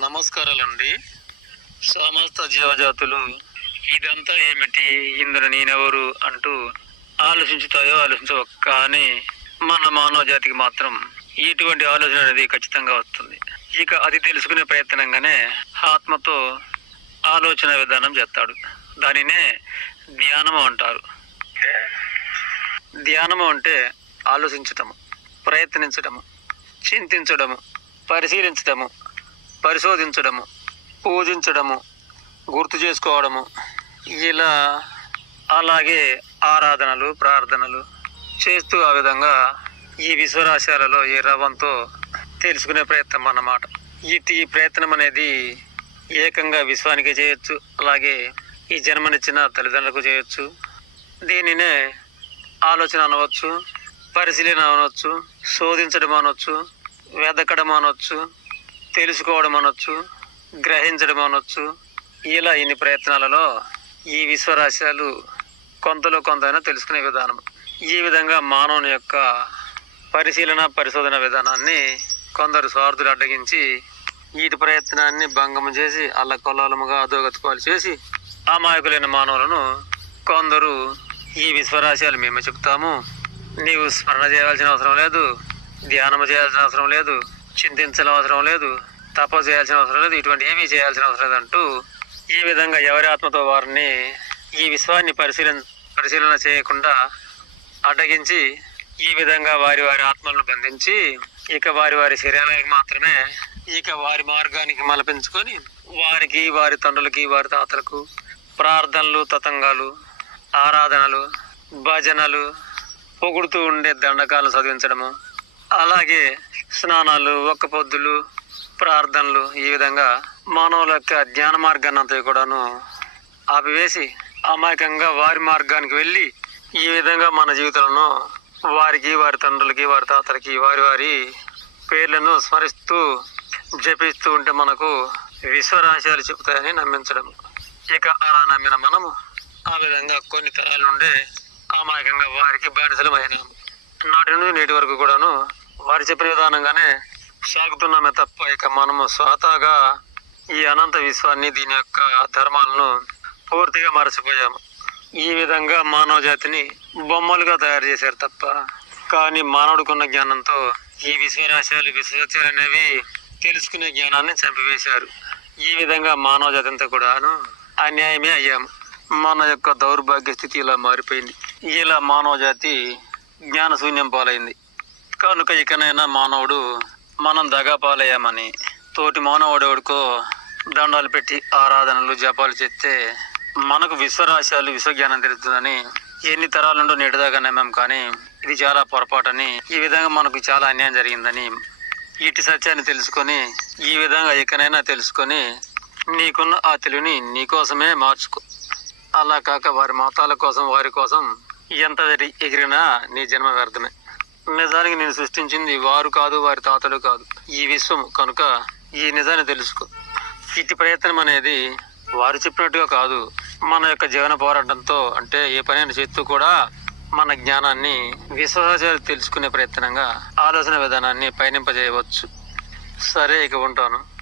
నమస్కారాలండి. సమస్త జీవజాతులు ఇదంతా ఏమిటి? ఇందులో నేనెవరు అంటూ ఆలోచించుతాయో ఆలోచించవ కానీ మన మానవ జాతికి మాత్రం ఇటువంటి ఆలోచన అనేది ఖచ్చితంగా వస్తుంది. ఇక అది తెలుసుకునే ప్రయత్నంగానే ఆత్మతో ఆలోచన విధానం చేస్తాడు. దానినే ధ్యానము అంటారు. ధ్యానము అంటే ఆలోచించటము ప్రయత్నించటము చింతించడము పరిశీలించటము పరిశోధించడము పూజించడము గుర్తు చేసుకోవడము ఇలా అలాగే ఆరాధనలు ప్రార్థనలు చేస్తూ ఆ విధంగా ఈ విశ్వరాశాలలో ఈ రవంతో తెలుసుకునే ప్రయత్నం అన్నమాట. ఇటు ఈ ప్రయత్నం అనేది ఏకంగా విశ్వానికి చేయొచ్చు అలాగే ఈ జన్మనిచ్చిన తల్లిదండ్రులకు చేయొచ్చు. దీనినే ఆలోచన అనవచ్చు పరిశీలన అనవచ్చు శోధించడం అనవచ్చు వెదకడం అనవచ్చు తెలుసుకోవడం అనొచ్చు గ్రహించడం అనొచ్చు. ఇలా ఇన్ని ప్రయత్నాలలో ఈ విశ్వరాశ్యాలు కొంతలో కొంతైనా తెలుసుకునే విధానం. ఈ విధంగా మానవుని యొక్క పరిశీలన పరిశోధన విధానాన్ని కొందరు స్వార్థులు అడ్డగించి వీటి ప్రయత్నాన్ని భంగం చేసి అల్లకొల్లముగా అధోగతిపాలు చేసి అమాయకులైన మానవులను కొందరు ఈ విశ్వరాశ్యాలు మేము చెప్తాము. నీవు స్మరణ చేయాల్సిన అవసరం లేదు ధ్యానం చేయాల్సిన అవసరం లేదు చింతించాల్సిన అవసరం లేదు తప చేయాల్సిన అవసరం లేదు ఇటువంటి ఏమీ చేయాల్సిన అవసరం లేదు అంటూ ఈ విధంగా ఎవరి ఆత్మతో వారిని ఈ విశ్వాన్ని పరిశీలన పరిశీలన చేయకుండా అడ్డగించి ఈ విధంగా వారి వారి ఆత్మలను బంధించి ఇక వారి వారి శరీరానికి మాత్రమే ఇక వారి మార్గానికి మలపించుకొని వారికి వారి తండ్రులకి వారి తాతలకు ప్రార్థనలు తతంగాలు ఆరాధనలు భజనలు పొగుడుతూ ఉండే దండకాలు చదివించడము అలాగే స్నానాలు ఒక్క పొద్దులు ప్రార్థనలు ఈ విధంగా మానవుల యొక్క జ్ఞాన మార్గాన్ని అంతా కూడాను ఆపివేసి అమాయకంగా వారి మార్గానికి వెళ్ళి ఈ విధంగా మన జీవితాలను వారికి వారి తండ్రులకి వారి తాతలకి వారి వారి పేర్లను స్మరిస్తూ జపిస్తూ ఉంటే మనకు విశ్వరాశయాలు చెబుతాయని నమ్మించడం. ఇక అలా నమ్మిన మనము ఆ విధంగా కొన్ని తరాల నుండి అమాయకంగా వారికి బానిసలమైనాము నాటి నుండి నేటి వరకు కూడాను వారు చెప్పిన విధానంగానే సాగుతున్నామే తప్ప ఇక మనము స్వతహాగా ఈ అనంత విశ్వాన్ని దీని యొక్క ధర్మాలను పూర్తిగా మరచిపోయాము. ఈ విధంగా మానవ జాతిని బొమ్మలుగా తయారు చేశారు తప్ప కానీ మానవుడుకున్న జ్ఞానంతో ఈ విశ్వరాశాలు విశ్వసత్యాలు అనేవి తెలుసుకునే జ్ఞానాన్ని చంపివేశారు. ఈ విధంగా మానవ జాతి అంతా కూడాను అన్యాయమే అయ్యాము. మన యొక్క దౌర్భాగ్య స్థితి ఇలా మారిపోయింది. ఇలా మానవ జాతి జ్ఞానశూన్యం పాలైంది. కనుక ఇకనైనా మానవుడు మనం దగా పాలయ్యామని తోటి మానవుడెవడికో దండాలు పెట్టి ఆరాధనలు జపాలు చేస్తే మనకు విశ్వరాశాలు విశ్వజ్ఞానం తెలుస్తుందని ఎన్ని తరాల నుండో నేటిదాకా నమ్మాం కానీ ఇది చాలా పొరపాటని ఈ విధంగా మనకు చాలా అన్యాయం జరిగిందని ఇటు సత్యాన్ని తెలుసుకొని ఈ విధంగా ఇకనైనా తెలుసుకొని నీకున్న ఆ తెలివిని నీకోసమే మార్చుకో. అలా కాక వారి మతాల కోసం వారి కోసం ఎంత ఎగిరినా నీ జన్మ వ్యర్థమే. నిజానికి నేను సృష్టించింది వారు కాదు వారి తాతలు కాదు. ఈ విశ్వం కనుక ఈ నిజాన్ని తెలుసుకో. ఇటు ప్రయత్నం అనేది వారు చెప్పినట్టుగా కాదు. మన యొక్క జీవన పోరాటంతో అంటే ఏ పనైనా చేస్తూ కూడా మన జ్ఞానాన్ని విశ్వాసాలు తెలుసుకునే ప్రయత్నంగా ఆలోచన విధానాన్ని పయనింపజేయవచ్చు. సరే ఇక ఉంటాను.